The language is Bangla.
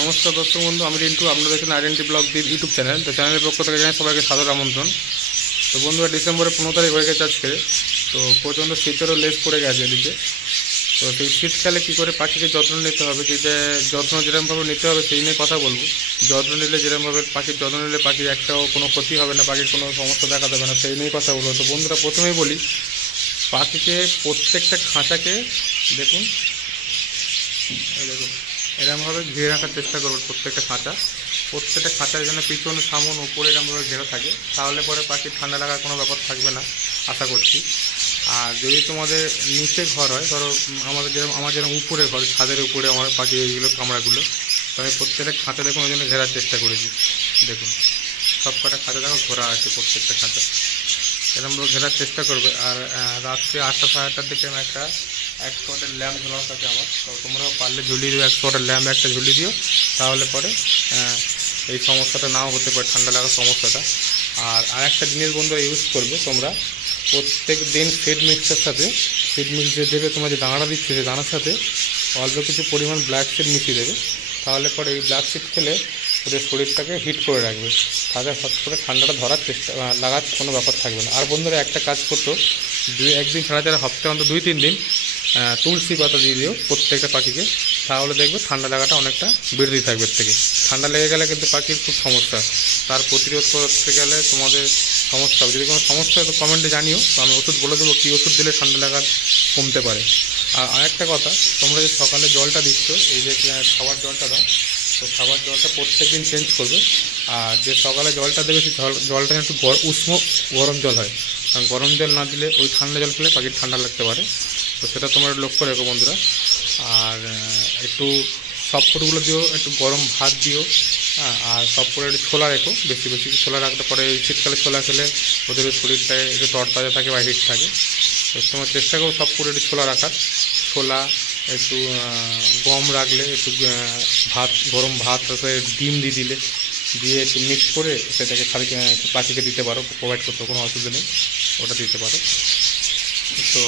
নমস্কার দর্শক বন্ধু, আমি রিন্টু। আপনারা দেখেন আইডেন্টি ব্লগ দ্বীপ ইউটিউব চ্যানেল। তো চ্যানেলের পক্ষ থেকে জানাই সবাইকে সাদর আমন্ত্রণ। তো বন্ধুরা, ডিসেম্বরের 15 তারিখ হয়ে গেছে আজকে। তো প্রচণ্ড শীতেরও লেস পড়ে গেছে এদিকে। তো সেই শীতকালে কী করে পাখিকে যত্ন নিতে হবে, যেটা যত্ন যেরকমভাবে নিতে হবে সেই নিয়ে কথা বলবো। যত্ন নিলে যেরকমভাবে পাখির যত্ন নিলে পাখির একটাও কোনো ক্ষতি হবে না, পাখির কোনো সমস্যা দেখা দেবে না, সেই নিয়ে কথা বলবো। তো বন্ধুরা, প্রথমেই বলি, পাখিকে প্রত্যেকটা খাঁচাকে দেখুন এরকমভাবে ঘিরে রাখার চেষ্টা করবো। প্রত্যেকটা খাঁচার জন্য পিছনে সামন উপরে এরকমভাবে ঘেরা থাকে, তাহলে পরে পাখির ঠান্ডা লাগার কোনো ব্যাপার থাকবে না আশা করছি। আর যদি তোমাদের নিচে ঘর হয়, ধরো আমার যেরকম উপরে ঘর, ছাদের উপরে আমার পাখি এইগুলো কামড়াগুলো, তো আমি প্রত্যেকটা খাঁচা দেখুন ওই জন্য ঘেরার চেষ্টা করেছি। দেখুন সব কটা খাঁচা দেখো ঘোরা আছে, প্রত্যেকটা খাঁচা এরকমভাবে ঘেরার চেষ্টা করবে। আর রাত্রে 8টা সাড়ে 8টার দিকে আমি একটা 100 ওয়াটের ল্যাম্প ঝোলানো থাকে আমার, তো তোমরাও পারলে ঝুলিয়ে দিও, 100 ওয়াটের ল্যাম্প একটা ঝুলিয়ে দিও, তাহলে পরে এই সমস্যাটা নাও হতে পারে, ঠান্ডা লাগার সমস্যাটা। আর আরেকটা জিনিস বন্ধুরা ইউজ করবে তোমরা, প্রত্যেক দিন ফিড মিক্সের সাথে ফিড মিক্স যে দেবে, তোমরা যে দানাটা দিচ্ছে সেই দানার সাথে অল্প কিছু পরিমাণ ব্ল্যাক সিড মিশিয়ে দেবে, তাহলে পরে এই ব্ল্যাক সিড খেলে ওদের শরীরটাকে হিট করে রাখবে, তাহলে হট করে ঠান্ডাটা ধরার চেষ্টা লাগার কোনো ব্যাপার থাকবে না। আর বন্ধুরা, একটা কাজ করতো, একদিন ছাড়া ছাড়া সপ্তাহে অন্তত 2-3 দিন তুলসী পাতা দিয়ে দিও প্রত্যেকটা পাখিকে, তাহলে দেখবে ঠান্ডা লাগাটা অনেকটা বৃদ্ধি থাকবে। এর থেকে ঠান্ডা লেগে গেলে কিন্তু পাখির খুব সমস্যা, তার প্রতিরোধ করতে গেলে তোমাদের সমস্যা হবে। যদি কোনো সমস্যা হয় তো কমেন্টে জানিও, তো আমি ওষুধ বলে দেবো কী ওষুধ দিলে ঠান্ডা লাগা কমতে পারে। আর আরেকটা কথা, তোমরা যে সকালে জলটা দিচ্ছ, এই যে খাবার জলটা দাও, তো খাবার জলটা প্রত্যেক দিন চেঞ্জ করবে। আর যে সকালে জলটা দেবে সেই জলটা একটু উষ্ণ গরম জল হয়, কারণ গরম জল না দিলে ওই ঠান্ডা জল খেলে পাখির ঠান্ডা লাগতে পারে, তো সেটা তোমরা লক্ষ্য রেখো বন্ধুরা। আর একটু সফটফুডগুলো দিও, একটু গরম ভাত দিও, হ্যাঁ। আর সফটফুডে একটু ছোলা রেখো, বেশি বেশি ছোলা রাখতে পারে, এই শীতকালে ছোলা খেলে ওদের শরীরটায় একটু তরতাজা থাকে বা হিট থাকে। তো তোমার চেষ্টা করো সফটফুডে একটু ছোলা রাখার, ছোলা একটু গম রাখলে, একটু ভাত, গরম ভাত, তারপরে ডিম দিয়ে একটু মিক্স করে সেটাকে পাখিকে দিতে পারো, প্রোভাইড করতে কোনো অসুবিধা নেই, ওটা দিতে পারো। তো